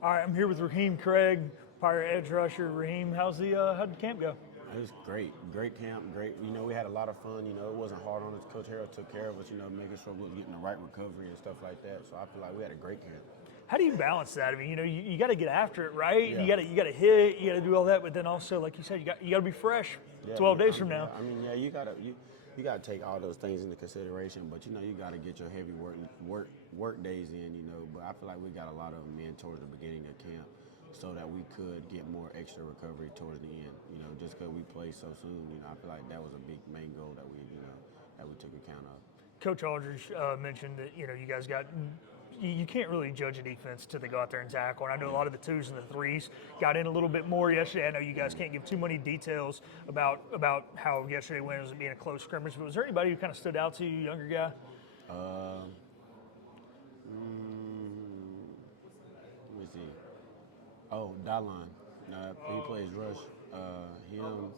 All right, I'm here with Ryheem Craig, Pirate edge rusher. Ryheem, how'd the camp go? It was great camp, great. We had a lot of fun. It wasn't hard on us. Coach Harrell took care of us. Making sure we was getting the right recovery and stuff like that. So I feel like we had a great camp. How do you balance that? I mean, you got to get after it, right? Yeah. You got to hit, you got to do all that, but then also, like you said, you got to be fresh. Yeah, 12 days from now. You gotta take all those things into consideration. But you gotta get your heavy work days in. But I feel like we got a lot of them in towards the beginning of camp, so that we could get more extra recovery towards the end. Just because we played so soon. I feel like that was a big main goal that we took account of. Coach Aldridge mentioned that you guys got. You can't really judge a defense till they go out there and tackle. And I know a lot of the twos and the threes got in a little bit more yesterday. I know you guys can't give too many details about how yesterday went as it being a close scrimmage. But was there anybody who kind of stood out to you, younger guy? Let me see. Oh, Dalon. He plays rush. Him,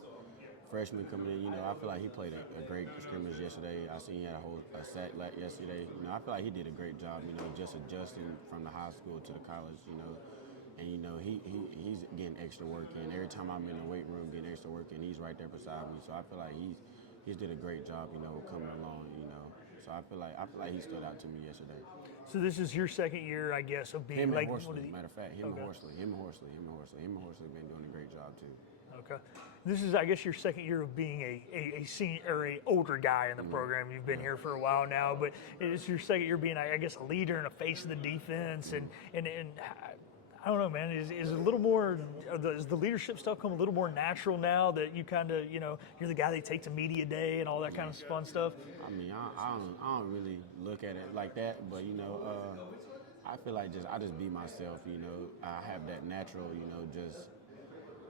freshman coming in. I feel like he played a great scrimmage yesterday. I seen he had a sack yesterday. I feel like he did a great job. Just adjusting from the high school to the college. And he's getting extra work in. Every time I'm in the weight room getting extra work in, he's right there beside me. So I feel like he's did a great job. Coming along. So I feel like he stood out to me yesterday. So this is your second year, I guess, of being him like and Horsley. one Matter of fact, him and Horsley been doing a great job too. Okay. This is, I guess, your second year of being a senior or a older guy in the program. You've been here for a while now, but it's your second year being, I guess, a leader and a face of the defense. And I don't know, man. Is it a little more? Does the leadership stuff come a little more natural now that you kind of, you're the guy they take to media day and all that kind of fun stuff? I mean, I don't really look at it like that, but I feel like I just be myself. I have that natural,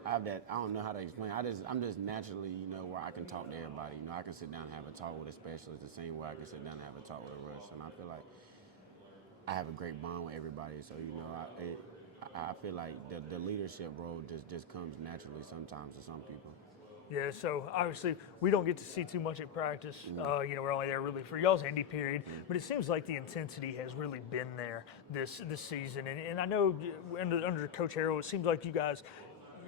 I have that. I don't know how to explain. I'm just naturally, where I can talk to everybody. I can sit down and have a talk with a specialist the same way I can sit down and have a talk with a rush. And I feel like I have a great bond with everybody. So I feel like the leadership role just comes naturally sometimes to some people. Yeah, so obviously we don't get to see too much at practice. We're only there really for y'all's indie period, but it seems like the intensity has really been there this season. And I know under Coach Harrell, it seems like you guys,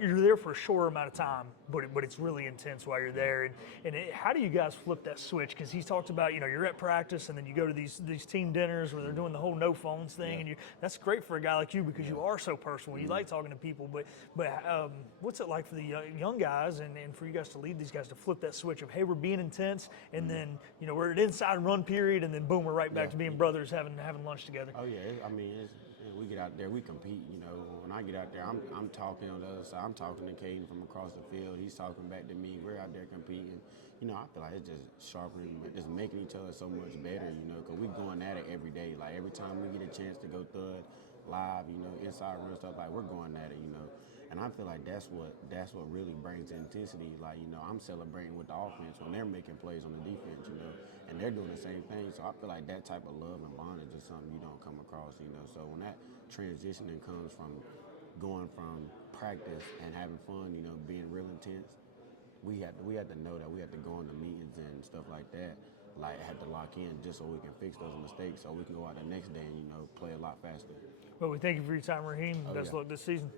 you're there for a short amount of time, but it's really intense while you're there. How do you guys flip that switch? Because he's talked about, you're at practice and then you go to these team dinners where they're doing the whole no phones thing, and that's great for a guy like you because you are so personal. You like talking to people, but what's it like for the young guys and for you guys to lead these guys to flip that switch of, hey, we're being intense, and then we're at inside run period, and then boom, we're right back to being brothers having lunch together. Oh yeah, we get out there, we compete. When I get out there, I'm talking on the other side. I'm talking to Caden from across the field. He's talking back to me. We're out there competing. I feel like it's just sharpening, just making each other so much better. Because we going at it every day. Like every time we get a chance to go thud live, inside run stuff, like we're going at it. And I feel like that's what really brings the intensity. Like I'm celebrating with the offense when they're making plays on the defense. And they're doing the same thing. So I feel like that type of love and bond is just something you don't come across. So when that transitioning comes from going from practice and having fun, being real intense, we had to know that we had to go into meetings and stuff like that, like had to lock in just so we can fix those mistakes so we can go out the next day and play a lot faster. Well, we thank you for your time, Ryheem. Best luck this season.